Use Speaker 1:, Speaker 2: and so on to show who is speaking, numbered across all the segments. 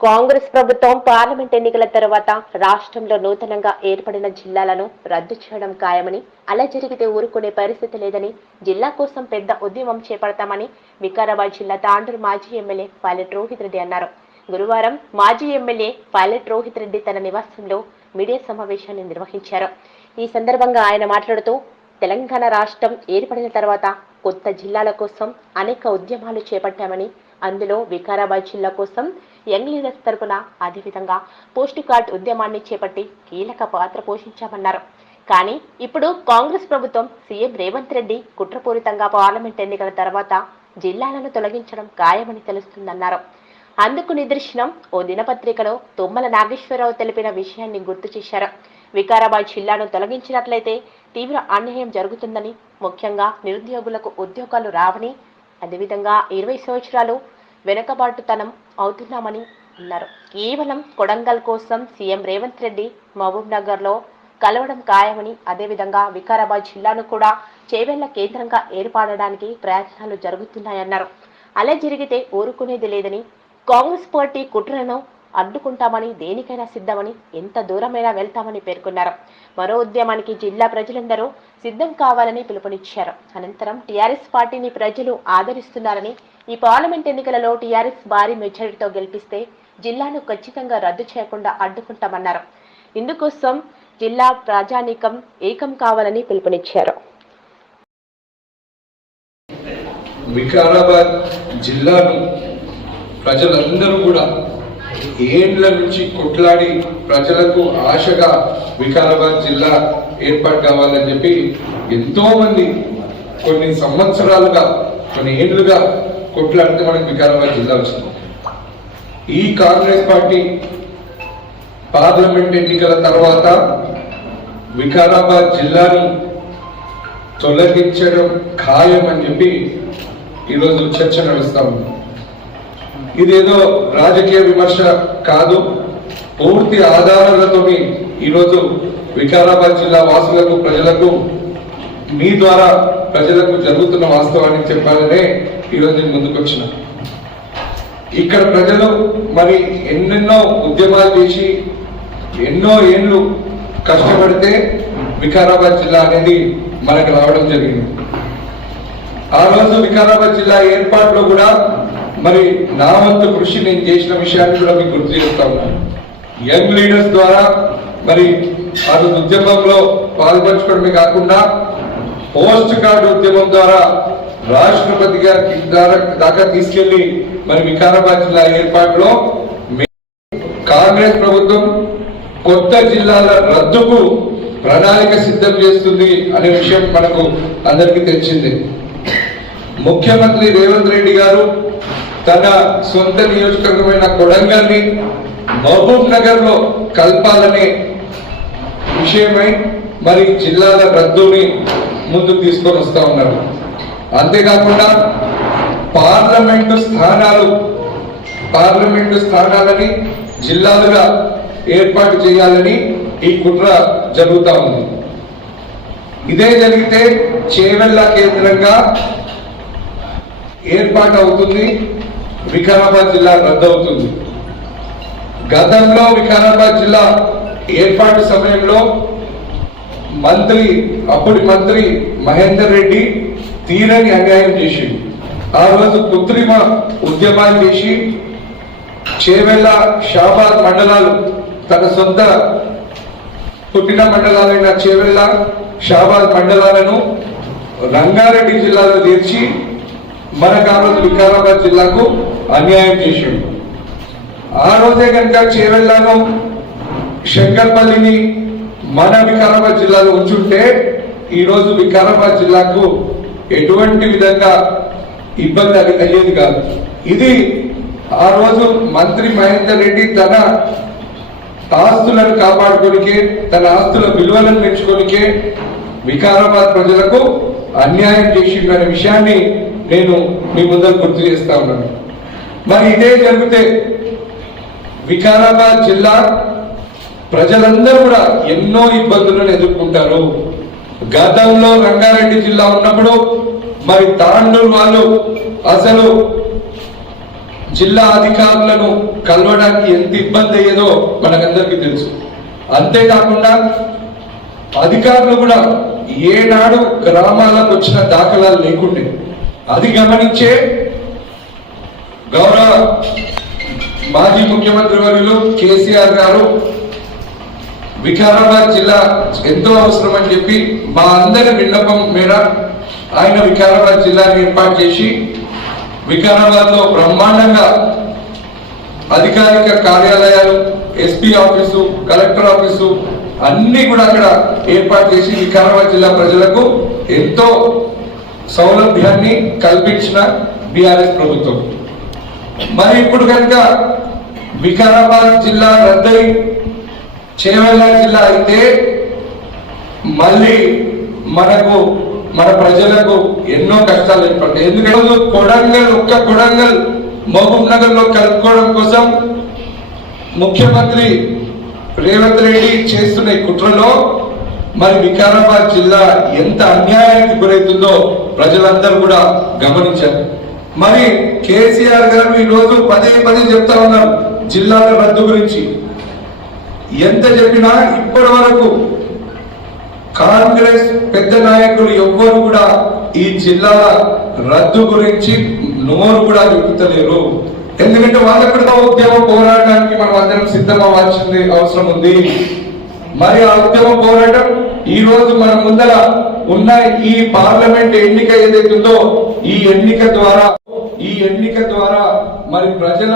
Speaker 1: కాంగ్రెస్ ప్రభుత్వం పార్లమెంట్ ఎన్నికల తర్వాత రాష్ట్రంలో నూతనంగా ఏర్పడిన జిల్లాలను రద్దు చేయడం ఖాయమని అలా జరిగితే ఊరుకునే పరిస్థితి లేదని జిల్లా కోసం పెద్ద ఉద్యమం చేపడతామని వికారాబాద్ జిల్లా తాండూరు మాజీ ఎమ్మెల్యే పైలట్ రోహిత్ రెడ్డి అన్నారు. గురువారం మాజీ ఎమ్మెల్యే పైలట్ రోహిత్ రెడ్డి తన నివాసంలో మీడియా సమావేశాన్ని నిర్వహించారు. ఈ సందర్భంగా ఆయన మాట్లాడుతూ తెలంగాణ రాష్ట్రం ఏర్పడిన తర్వాత కొత్త జిల్లాల కోసం అనేక ఉద్యమాలు చేపట్టామని అందులో వికారాబాద్ జిల్లా కోసం యంగ్ లీడర్స్ తరపున అదేవిధంగా పోస్ట్ కార్డ్ ఉద్యమాన్ని చేపట్టి కీలక పాత్ర పోషించామన్నారు. కానీ ఇప్పుడు కాంగ్రెస్ ప్రభుత్వం సీఎం రేవంత్ రెడ్డి కుట్రపూరితంగా పార్లమెంట్ ఎన్నికల తర్వాత జిల్లాలను తొలగించడం ఖాయమని తెలుస్తుందన్నారు. అందుకు నిదర్శనం ఓ దినపత్రికలో తుమ్మల నాగేశ్వరరావు తెలిపిన విషయాన్ని గుర్తు చేశారు. వికారాబాద్ జిల్లాను తొలగించినట్లయితే తీవ్ర అన్యాయం జరుగుతుందని ముఖ్యంగా నిరుద్యోగులకు ఉద్యోగాలు రావని అదేవిధంగా ఇరవై సంవత్సరాలు వెనుకబాటుతనం అవుతున్నామని అన్నారు. కేవలం కొడంగల్ కోసం సీఎం రేవంత్ రెడ్డి మహబూబ్ నగర్లో కలవడం ఖాయమని అదేవిధంగా వికారాబాద్ జిల్లాను కూడా చేవెళ్ళ కేంద్రంగా ఏర్పడడానికి ప్రయత్నాలు జరుగుతున్నాయన్నారు. అలా జరిగితే ఊరుకునేది లేదని కాంగ్రెస్ పార్టీ కుట్రను అడ్డుకుంటామని దేనికైనా సిద్ధమని ఎంత దూరమైనా వెళ్తామని పేర్కొన్నారు. మరో ఉద్యమానికి జిల్లా ప్రజలందరూ సిద్ధం కావాలని పిలుపునిచ్చారు. అనంతరం టీఆర్ఎస్ పార్టీని ప్రజలు ఆదరిస్తున్నారని ఈ పార్లమెంట్ ఎన్నికలలో టీఆర్ఎస్ భారీ మెజారిటీతో గెలిపిస్తే జిల్లాను ఖచ్చితంగా రద్దు చేయకుండా అడ్డుకుంటామన్నారు. ఇందుకోసం జిల్లా ప్రజానీకం ఏకం కావాలని పిలుపునిచ్చారు.
Speaker 2: వికారాబాద్ జిల్లాను ప్రజలందరూ కూడా ఏండ్ల నుంచి కొట్లాడి ప్రజలకు ఆశగా వికారాబాద్ జిల్లా ఏర్పాటు కావాలని చెప్పి ఎంతో మంది కొన్ని సంవత్సరాలుగా కొన్ని ఏండ్లుగా కొట్లాడితే మనకి వికారాబాద్ జిల్లా వచ్చింది ఈ కాంగ్రెస్ పార్టీ పార్లమెంట్ ఎన్నికల తర్వాత వికారాబాద్ జిల్లాను తొలగించడం ఖాయం అని చెప్పి ఈరోజు చర్చ నడుస్తా ఉంది. ఇదేదో రాజకీయ విమర్శ కాదు. పూర్తి ఆధారాలతో ఈరోజు వికారాబాద్ జిల్లా వాసులకు ప్రజలకు మీ ద్వారా ప్రజలకు జరుగుతున్న వాస్తవాన్ని చెప్పాలనే ఈరోజు నేను ముందుకు వచ్చిన. ఇక్కడ ప్రజలు మరి ఎన్నెన్నో ఉద్యమాలు చేసి ఎన్నో ఏళ్ళు కష్టపడితే వికారాబాద్ జిల్లా అనేది మనకు రావడం జరిగింది. ఆ రోజు వికారాబాద్ జిల్లా ఏర్పాటులో కూడా మరి నా వంతు కృషి నేను చేసిన విషయాన్ని కూడా మీకు గుర్తు చేస్తా ఉన్నాను. యంగ్ లీడర్స్ ద్వారా మరి ఆ ఉద్యమంలో పాల్పంచుకోవడమే కాకుండా పోస్ట్ కార్డు ఉద్యమం ద్వారా రాష్ట్రపతి గారి దాకా తీసుకెళ్ళి మరి వికారాబాద్ జిల్లా ఏర్పాటులో కాంగ్రెస్ ప్రభుత్వం కొత్త జిల్లాల రద్దుకు ప్రణాళిక సిద్ధం చేస్తుంది అనే విషయం మనకు అందరికీ తెచ్చింది ముఖ్యమంత్రి రేవంత్ రెడ్డి గారు తన సొంత నియోజకవర్గమైన కొడంగల్ని మహబూబ్ నగర్లో కలపాలనే విషయమై మరి జిల్లాల రద్దుని ముందుకు తీసుకొని వస్తా ఉన్నారు. అంతేకాకుండా పార్లమెంటు స్థానాలు పార్లమెంటు స్థానాలని జిల్లాలుగా ఏర్పాటు చేయాలని ఈ కుట్ర జరుగుతా ఉంది. ఇదే జరిగితే చేవెళ్ళ కేంద్రంగా ఏర్పాటు అవుతుంది వికారాబాద్ జిల్లా రద్దు అవుతుంది గతంలో వికారాబాద్ జిల్లా ఏర్పాటు సమయంలో మంత్రి అప్పటి మంత్రి మహేందర్ రెడ్డి తీరని అన్యాయం చేసి ఆ రోజు కృత్రిమ ఉద్యమాలు చేసి చేవెళ్ళ షాబాద్ మండలాలు తన సొంత పుట్టిన మండలాలైన చేవెళ్ళ షాబాద్ మండలాలను రంగారెడ్డి జిల్లాలో తీర్చి మన కాబట్టి వికారాబాద్ జిల్లాకు అన్యాయం చేసిండు. ఆ రోజే కనుక చేవెళ్ళను శంకర్పల్లిని మన వికారాబాద్ జిల్లాలో ఉంచుంటే ఈరోజు వికారాబాద్ జిల్లాకు ఎటువంటి విధంగా ఇబ్బంది అది అయ్యేది కాదు. ఇది ఆ రోజు మంత్రి మహేందర్ రెడ్డి తన ఆస్తులను కాపాడుకోనికే తన ఆస్తుల విలువలను పెంచుకోనికే వికారాబాద్ ప్రజలకు అన్యాయం చేసిండు అనే విషయాన్ని నేను మీ ముందర గుర్తు చేస్తా ఉన్నాను. మరి ఇదే జరిగితే వికారాబాద్ జిల్లా ప్రజలందరూ కూడా ఎన్నో ఇబ్బందులను ఎదుర్కొంటారు. గతంలో రంగారెడ్డి జిల్లా ఉన్నప్పుడు మరి తాండూరు వాళ్ళు అసలు జిల్లా అధికారులను కలవడానికి ఎంత ఇబ్బంది అయ్యేదో మనకందరికీ తెలుసు. అంతేకాకుండా అధికారులు కూడా ఏనాడు గ్రామాలకు వచ్చిన దాఖలాలు లేకుండే అది గమనించే గౌరవ మాజీ ముఖ్యమంత్రి వర్యులు కేసీఆర్ గారు వికారాబాద్ జిల్లా ఎంతో అవసరం అని చెప్పి మా అందరి విన్నపం మేర ఆయన వికారాబాద్ జిల్లాని ఏర్పాటు చేసి వికారాబాద్లో బ్రహ్మాండంగా అధికారిక కార్యాలయాలు ఎస్పీ ఆఫీసు కలెక్టర్ ఆఫీసు అన్ని కూడా అక్కడ ఏర్పాటు చేసి వికారాబాద్ జిల్లా ప్రజలకు ఎంతో సౌలభ్యాన్ని కల్పించిన బీఆర్ఎస్ ప్రభుత్వం. మరి ఇప్పుడు కనుక వికారాబాద్ జిల్లా రద్దయి చేవెళ్ళ జిల్లా అయితే మళ్ళీ మనకు మన ప్రజలకు ఎన్నో కష్టాలు ఏర్పడతాయి. ఎందుకంటే కొడంగల్ ఒక్క కొడంగల్ మహబూబ్ నగర్లో కలుపుకోవడం కోసం ముఖ్యమంత్రి రేవంత్ రెడ్డి చేస్తున్న ఈ కుట్రలో మరి వికారాబాద్ జిల్లా ఎంత అన్యాయానికి గురవుతుందో ప్రజలందరూ కూడా గమనించారు. మరి కేసీఆర్ గారు ఈ రోజు పదే పదే చెప్తా ఉన్నారు జిల్లాల రద్దు గురించి. ఎంత చెప్పినా ఇప్పటి వరకు కాంగ్రెస్ పెద్ద నాయకులు ఎవ్వరు కూడా ఈ జిల్లాల రద్దు గురించి నోరు కూడా చెప్తలేరు ఎందుకంటే వాళ్ళకు కూడా ఉద్యమ పోరాటానికి మనం అందరం సిద్ధం అవ్వాల్సింది అవసరం ఉంది. మరి ఆ ఉద్యమ పోరాటం ఈ రోజు మన ముందర ఉన్న ఈ పార్లమెంట్ ఎన్నిక ఏదైతుందో ఈ ఎన్నిక ద్వారా ఈ ఎన్నిక ద్వారా మరి ప్రజల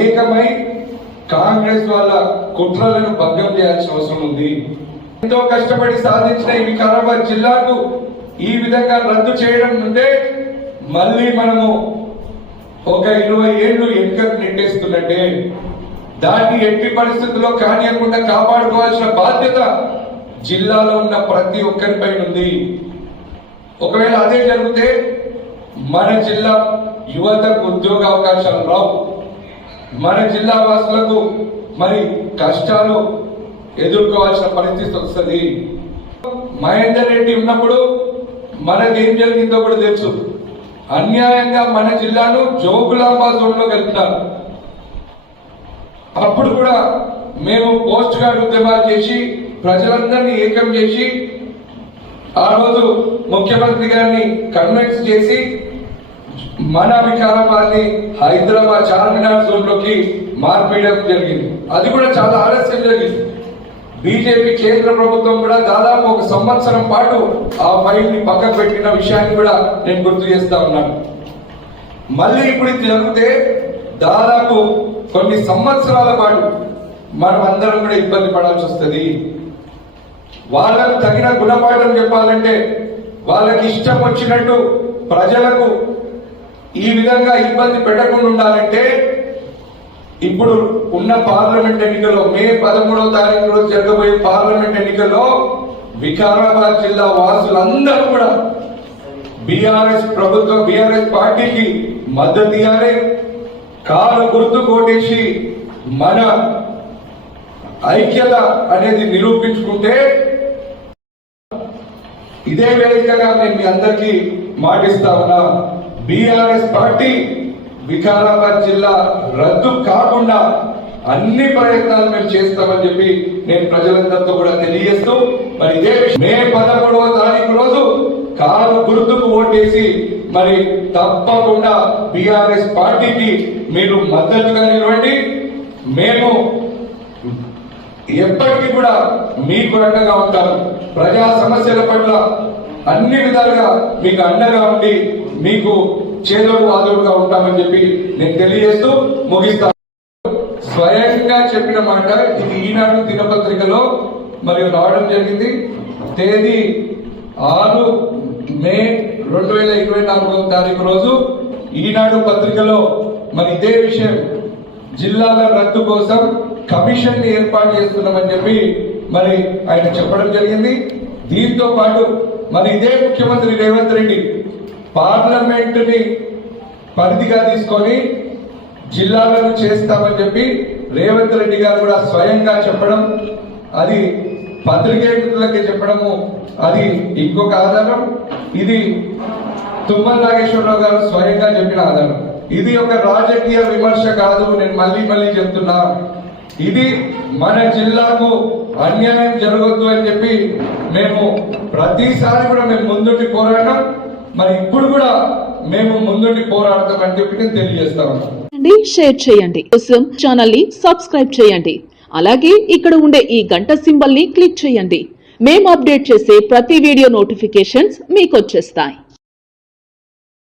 Speaker 2: ఏకమై కాంగ్రెస్ వాళ్ళ కుట్రలను భంగం చేయాల్సిన అవసరం ఉంది. ఎంతో కష్టపడి సాధించిన ఈ వికారాబాద్ జిల్లాకు ఈ విధంగా రద్దు చేయడం ముందే మళ్ళీ మనము ఒక ఇరవై ఏళ్ళు వెనుకకు నెట్టేస్తున్నట్టే. దాన్ని ఎట్టి పరిస్థితుల్లో కానియకుండా కాపాడుకోవాల్సిన బాధ్యత జిల్లాలో ఉన్న ప్రతి ఒక్కరిపై ఉంది. ఒకవేళ అదే జరిగితే మన జిల్లా యువతకు ఉద్యోగ అవకాశాలు రావు. మన జిల్లా వాసులకు మరి కష్టాలు ఎదుర్కోవాల్సిన పరిస్థితి వస్తుంది. మహేందర్ రెడ్డి ఉన్నప్పుడు మనకేం జరిగిందో కూడా తెలుసు. అన్యాయంగా మన జిల్లాను జోగులాంబా జోన్లో కలిపినారు అప్పుడు కూడా మేము పోస్ట్ గార్డ్ ఉద్యమాలు చేసి ప్రజలందరినీ ఏకం చేసి ఆ రోజు ముఖ్యమంత్రి గారిని కన్విన్స్ చేసి మన వికారాబాద్ని హైదరాబాద్ చార్మినార్ జోన్లోకి మార్పేయడం జరిగింది. అది కూడా చాలా ఆలస్యం జరిగింది. బీజేపీ కేంద్ర ప్రభుత్వం కూడా దాదాపు ఒక సంవత్సరం పాటు ఆ ఫైల్ని పక్కకు పెట్టిన విషయాన్ని కూడా నేను గుర్తు చేస్తా ఉన్నాను. మళ్ళీ ఇప్పుడు ఇది జరిగితే దాదాపు కొన్ని సంవత్సరాల పాటు మనం అందరం కూడా ఇబ్బంది పడాల్సి వస్తుంది. వాళ్ళకు తగిన గుణపాఠం చెప్పాలంటే వాళ్ళకి ఇష్టం వచ్చినట్టు ప్రజలకు ఈ విధంగా ఇబ్బంది పెట్టకుండా ఉండాలంటే ఇప్పుడు ఉన్న పార్లమెంట్ ఎన్నికల్లో మే పదమూడవ తారీఖు రోజు జరగబోయే పార్లమెంట్ ఎన్నికల్లో వికారాబాద్ జిల్లా వాసులందరూ కూడా బీఆర్ఎస్ ప్రభుత్వం బీఆర్ఎస్ పార్టీకి మద్దతు ఇవ్వాలి కాలు గుర్తు కొట్టేసి మన ఐక్యత అనేది నిరూపించుకుంటే ఇదే వేదికగా నేను మీ అందరికీ మాటిస్తా ఉన్నా. బీఆర్ఎస్ పార్టీ వికారాబాద్ జిల్లా రద్దు కాకుండా అన్ని ప్రయత్నాలు మేము చేస్తామని చెప్పి నేను ప్రజలందరితో కూడా తెలియజేస్తూ మరి ఇదే మే పదమూడవ తారీఖు రోజు కారు గుర్తుకు ఓటేసి మరి తప్పకుండా బీఆర్ఎస్ పార్టీకి మీరు మద్దతుగా నిలవండి. మేము ఎప్పటికీ కూడా మీకు అండగా ఉంటాము. ప్రజా సమస్యల పట్ల అన్ని విధాలుగా మీకు అండగా ఉండి మీకు చేదోడు వాదోడుగా ఉంటామని చెప్పి నేను తెలియజేస్తూ ముగిస్తాను స్వయంగా చెప్పిన మాట ఇది ఈనాడు దినపత్రికలో మరియు రావడం జరిగింది. తేదీ ఆరు మే రెండు వేల ఇరవై నాలుగో తారీఖు రోజు ఈనాడు పత్రికలో మరి ఇదే విషయం. జిల్లాల రద్దు కోసం కమిషన్ ఏర్పాటు చేస్తున్నామని చెప్పి మరి ఆయన చెప్పడం జరిగింది. దీంతో పాటు మరి ఇదే ముఖ్యమంత్రి రేవంత్ రెడ్డి పార్లమెంటుని పరిధిగా తీసుకొని జిల్లాలను చేస్తామని చెప్పి రేవంత్ రెడ్డి గారు కూడా స్వయంగా చెప్పడం అది పత్రికేయులకి చెప్పడము అది ఇంకొక ఆధారం. ఇది తుమ్మల నాగేశ్వరరావు గారు స్వయంగా చెప్పిన ఆధారం. ఇది ఒక రాజకీయ విమర్శ కాదు నేను మళ్ళీ మళ్ళీ చెప్తున్నా. ఇది మన జిల్లాకు అన్యాయం జరగద్దు అని చెప్పి మేము ప్రతిసారి కూడా మేము ముందుండి పోరాడడం మరి ఇప్పుడు కూడా మేము ముందుండి పోరాడతాం అని చెప్పి నేను
Speaker 3: తెలియజేస్తాను షేర్ చేయండి. కోసం ఛానల్ని సబ్స్క్రైబ్ చేయండి. అలాగే ఇక్కడ ఉండే ఈ గంట సింబల్ని క్లిక్ చేయండి. మేము అప్డేట్ చేసే ప్రతి వీడియో నోటిఫికేషన్స్ మీకు వచ్చేస్తాయి.